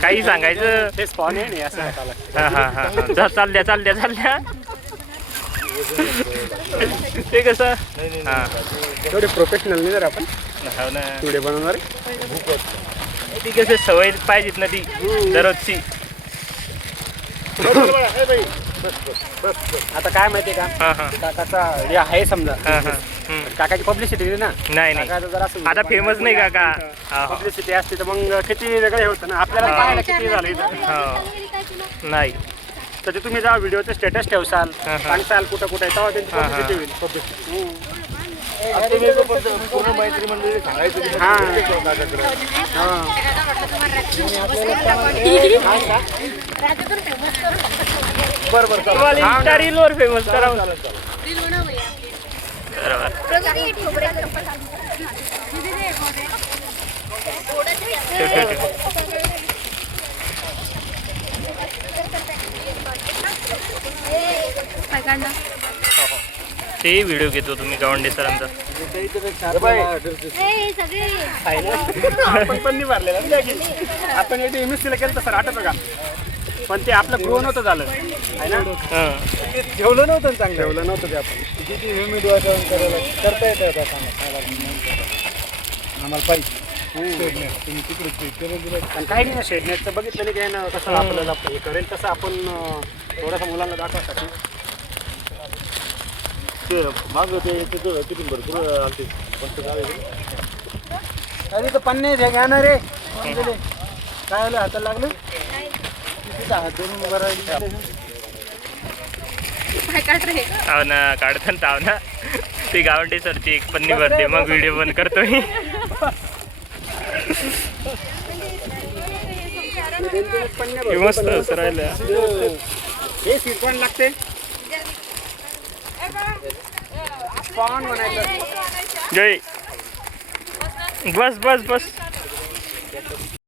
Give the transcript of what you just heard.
काही सांगायचं. ते स्पॉन आहे नाही असं हा हा हा चाल द्या. ते कसं हा थोडे प्रोफेशनल नाही जर आपण हो ना. व्हिडिओ बनवणार ती कसं सवय पाहिजेत ना ती दररोजची. आता काय माहितीये का हा हा काकाचा हे आहे समजा हा हा काकाची पब्लिसिटी ना नाही काकाचं जर असं आता फेमस नाही काका. हा पब्लिसिटी असते तर मग किती वेगळे होतं ना आपल्याला पाहायला किती झालं इथं. हो नाही तर ते तुम्ही जेव्हा व्हिडिओचे स्टेटस ठेवसाल सांगसाल कुठं कुठं तेव्हा त्यांची पब्लिसिटी होईल पूर्ण मैत्री मंडळी सांगायचं बरोबर तुम्हाला रीलवर फेमस करावं. ते व्हिडिओ घेतो तुम्ही गावंडे सरांचा. आपण पण नाही भरलेला आपण एकदा एमएससीला केलं सर आठवतं का पण ते आपलं ग्रो नव्हतं झालं आहे ना. ठेवलं नव्हतं चांगलं ठेवलं नव्हतं ते आपण किती ह्युमिड वातावरण करायला करता येतं आम्हाला पाहिजे तुम्ही तिकडे पण काही नाही ना शेडनेटचं बघितलं नाही काय ना कसं आपल्याला हे करेल तसं आपण थोडंसं मुलांना दाखवासाठी ते मागं ते किती भरपूर आलते अरे तर पन्ने घ्या ना रे काय आलं हाताला लागलं हात दोन उभं हो ना काढताना ताव ना ती गावंडे सरची एक पन्नी भरते मग व्हिडिओ बंद करतो मी. मस्त सरायला हे सीट पण लागते स्पॉन म्हणायचं. जय बस.